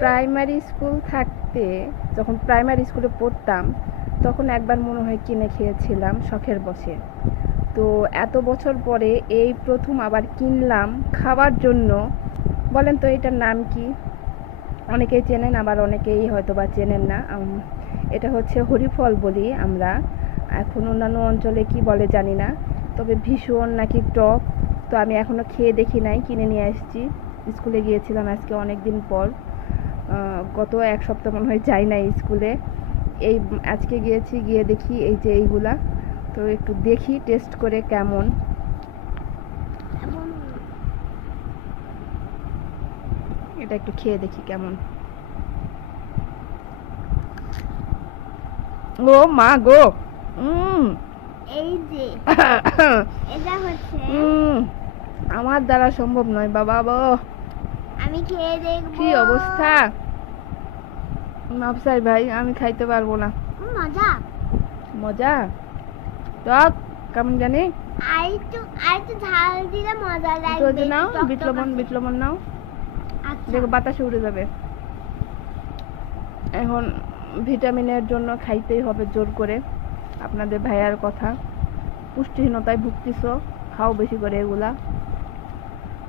Primary school থাকতে, যখন primary স্কুলে পড়তাম, তখন একবার মনে হয় কিনে খেয়েছিলাম শখের বশে। তো এত বছর পরে এই প্রথম আবার কিনলাম খাওয়ার জন্য। বলেন তো এটার নাম কি? অনেকেই চেনেন, আবার অনেকেই হয়তো বা চেনেন না। এটা হচ্ছে হরিফল বলি আমরা। এখন অন্যান্য অঞ্চলে কি বলে জানি না, তবে ভীষণ নাকি টক। তো আমি এখনও খেয়ে দেখি নাই, কিনে নিয়ে আসছি। স্কুলে গিয়েছিলাম আজকে অনেক দিন পর, গত এক সপ্তাহ মনে হয় যাই নাই স্কুলে। এই আজকে গিয়েছি, গিয়ে দেখি এই যে এইগুলা। তো একটু দেখি টেস্ট করে কেমন। এটা একটু খেয়ে দেখি কেমন। ও মা গো, এই যে এটা হচ্ছে আমার দ্বারা সম্ভব নয় বাবা গো। আমি খেয়ে দেখব কি অবস্থা! মাফসাই ভাই, আমি খাইতে পারবো না। মজা মজা? টক কেমন জানি। আর একটু ঝাল দিলে মজা লাগবে। তো নাও, টক বিট টক লবণ, আছে। বিট লবণ নাও। আচ্ছা দেখো বাতাসে উড়ে যাবে। এখন ভিটামিনের জন্য খাইতেই হবে জোর করে। আপনাদের ভাইয়ার কথা, পুষ্টিহীনতায় ভুগতেছো, খাও বেশি করে এগুলা।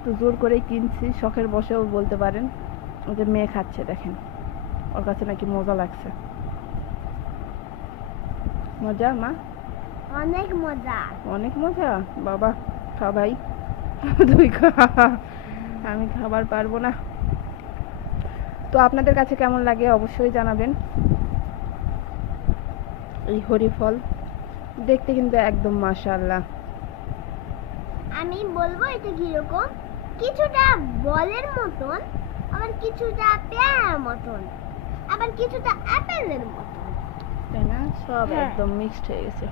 তো জোর করেই কিনছি, শখের বশেও বলতে পারেন। ওই যে মেয়ে খাচ্ছে দেখেন, ওর কাছে নাকি মজা লাগছে। মজা মা? অনেক মজা। অনেক মজা বাবা। খা ভাই, তুই খা, আমি খাবার পারবো না। তো আপনাদের কাছে কেমন লাগে অবশ্যই জানাবেন। এই হরিফল দেখতে কিন্তু একদম মাশাআল্লাহ। আমি বলবো এটা কিরকম, কিছুটা বলের মতন, আবার কিছুটা পেয়ারার মতন, আবার কিছুটা আপেলের মতন। তাই না? সব হ্যাঁ। একদম মিক্সড হয়ে গেছে।